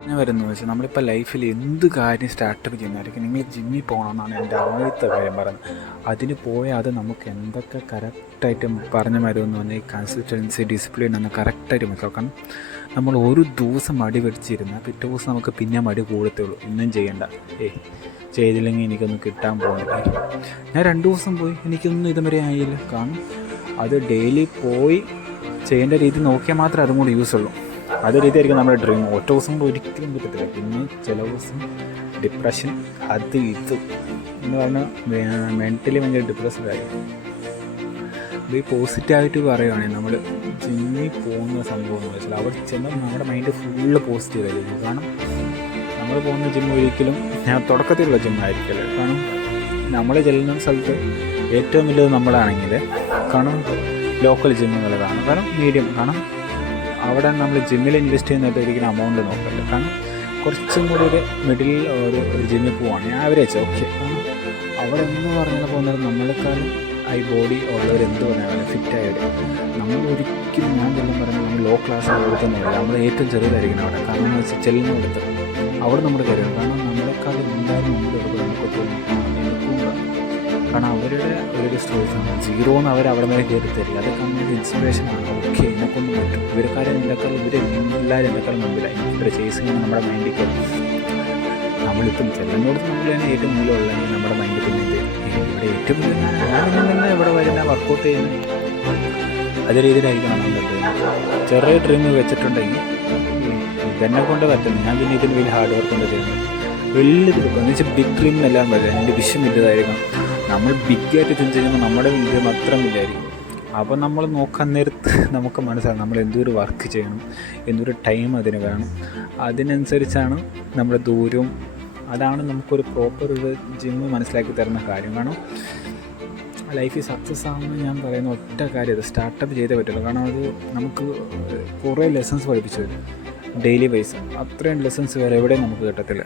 ഞാൻ വരുന്നത് വെച്ചാൽ നമ്മളിപ്പോൾ ലൈഫിൽ എന്ത് കാര്യം സ്റ്റാർട്ടപ്പ് ചെയ്യുന്നതായിരിക്കും, നിങ്ങൾ ജിമ്മിൽ പോകണമെന്നാണ് എൻ്റെ ആദ്യത്തെ കാര്യം പറയുന്നത്. അതിന് പോയാൽ അത് നമുക്ക് എന്തൊക്കെ കറക്റ്റായിട്ട് പറഞ്ഞു വരുമെന്ന് പറഞ്ഞാൽ ഈ കൺസിസ്റ്റൻസി, ഡിസിപ്ലിൻ എന്ന് കറക്റ്റായിട്ട് മനസ്സിലാക്കണം. നമ്മൾ ഒരു ദിവസം മടി പിടിച്ചിരുന്നാൽ പിറ്റേ ദിവസം നമുക്ക് പിന്നെ മടി കൂടത്തുള്ളൂ. ഒന്നും ചെയ്യണ്ട, ചെയ്തില്ലെങ്കിൽ എനിക്കൊന്നും കിട്ടാൻ പോകുന്നില്ല. ഞാൻ 2 ദിവസം പോയി, എനിക്കൊന്നും ഇതുവരെ ആയില്ല. കാരണം അത് ഡെയിലി പോയി ചെയ്യേണ്ട രീതി നോക്കിയാൽ മാത്രമേ അതും കൂടി യൂസ് ഉള്ളൂ. അതേ രീതിയായിരിക്കും നമ്മുടെ ഡ്രീം. ഒറ്റ ദിവസം കൊണ്ട് ഒരിക്കലും പറ്റത്തില്ല. പിന്നെ ചില ദിവസം ഡിപ്രഷൻ, അത് ഇത് എന്ന് പറഞ്ഞാൽ മെൻ്റലി ഭയങ്കര ഡിപ്രസ്ഡ് ആയിരിക്കും. അപ്പോൾ ഈ പോസിറ്റീവായിട്ട് പറയുകയാണെങ്കിൽ നമ്മൾ ജിമ്മിൽ പോകുന്ന സംഭവം എന്ന് വെച്ചാൽ അവിടെ ചെന്നാൽ നമ്മുടെ മൈൻഡ് ഫുള്ള് പോസിറ്റീവായിരിക്കും. കാരണം നമ്മൾ പോകുന്ന ജിം ഒരിക്കലും തുടക്കത്തിലുള്ള ജിമ്മായിരിക്കില്ല. കാരണം നമ്മൾ ചെല്ലുന്ന സ്ഥലത്ത് ഏറ്റവും വലുത് നമ്മളാണെങ്കിൽ കാരണം ലോക്കൽ ജിമ്മുകൾ കാണും, കാരണം മീഡിയം കാണും. അവിടെ നമ്മൾ ജിമ്മിൽ ഇൻവെസ്റ്റ് ചെയ്യുന്നത് ഒരിക്കലും എമൗണ്ട് നോക്കില്ല. കാരണം കുറച്ചും കൂടി ഒരു മിഡിൽ ഒരു ജിമ്മിൽ പോവുകയാണ് ആവറേജ് ഓക്കെ. കാരണം അവിടെ എന്ന് പറഞ്ഞാൽ പോകുന്നത് നമ്മളെക്കാളും ഐ ബോഡി ഉള്ളവർ എന്ത് പറഞ്ഞാൽ ഫിറ്റായവർ. നമ്മൾ ഒരിക്കലും ഞാൻ ചെല്ലും പറഞ്ഞാൽ നമ്മൾ ലോ ക്ലാസ് കൊടുക്കുന്നില്ല. നമ്മൾ ഏറ്റവും ചെറുതായിരിക്കണം അവിടെ. കാരണം എന്ന് വെച്ചാൽ ചെല്ലുന്നിടത്ത് അവിടെ നമ്മുടെ കാര്യം. കാരണം നമ്മളെക്കാളും എന്തായാലും മുമ്പിൽ എടുക്കുക നമുക്കൊക്കെ എളുപ്പമുണ്ടാകും. കാരണം അവരുടെ ഒരു സ്റ്റോറീസാണ് സീറോ എന്ന് അവിടെ വരെ കയറി തരില്ല. അതൊക്കെ നമ്മുടെ ഇൻസ്പിറേഷനാണ്. ഓക്കെ, എന്നെക്കൊണ്ട് പറ്റും, ഇവരെക്കാരും എന്നെക്കാളും എല്ലാവരും എന്നെക്കാളും മുമ്പിലായി. ഇവരെ ചേസിങ് നമ്മുടെ മൈൻഡിൽ കയറും. നമ്മളിപ്പം ചെല്ലുന്നോടത്ത് നമ്മൾ തന്നെ ഏറ്റവും മുന്നിലുള്ളതെങ്കിൽ നമ്മുടെ മൈൻഡിൽ പിന്നെ ഇവിടെ ഏറ്റവും മുന്നിൽ ഞാനിങ്ങനെ ഇവിടെ വരുന്ന വർക്കൗട്ട് ചെയ്യുന്നത് അതേ രീതിയിലായിരിക്കണം നമ്മുടെ ഡ്രീം. ചെറിയ ഡ്രീം വെച്ചിട്ടുണ്ടെങ്കിൽ ഇതെന്നെ കൊണ്ട് പറ്റുന്നു, ഞാൻ പിന്നെ ഇതിന് വലിയ ഹാർഡ് വർക്ക് കൊണ്ട് ചെയ്യുന്നത്. വലിയത് വെക്കും എന്ന് വെച്ചാൽ ബിഗ് ഡ്രീം എന്നെല്ലാം പറ്റില്ല. എൻ്റെ വിഷയം വലുതായിരിക്കണം. നമ്മൾ ബിഗ്ഗായിട്ട് ചിന്തിച്ച് ചെയ്യുമ്പോൾ നമ്മുടെ വിജയം അത്ര വലുതായിരിക്കും. അപ്പോൾ നമ്മൾ നോക്കാൻ നേരത്ത് നമുക്ക് മനസ്സിലാകും നമ്മൾ എന്തൊരു വർക്ക് ചെയ്യണം, എന്തൊരു ടൈം അതിന് വേണം. അതിനനുസരിച്ചാണ് നമ്മുടെ ദൂരവും. അതാണ് നമുക്കൊരു പ്രോപ്പർ ഒരു ജിമ്മ് മനസ്സിലാക്കി തരുന്ന കാര്യം. കാരണം ലൈഫിൽ സക്സസ് ആകുമെന്ന് ഞാൻ പറയുന്ന ഒറ്റ കാര്യം അത് സ്റ്റാർട്ടപ്പ് ചെയ്തേ പറ്റുള്ളൂ. കാരണം അത് നമുക്ക് കുറേ ലെസൺസ് പഠിപ്പിച്ചു തരും ഡെയിലി വൈസ്. അത്രയും ലെസൺസ് വേറെ എവിടെയും നമുക്ക് കിട്ടത്തില്ല.